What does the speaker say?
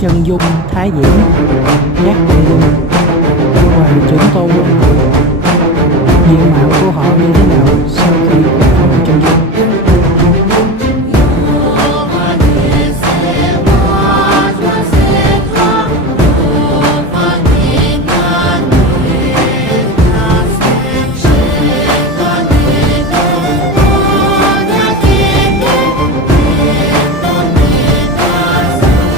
chân dung thái diễn các nội dung và chúng tôi diện mạo của họ như thế nào sau khi phục hồi chân dung.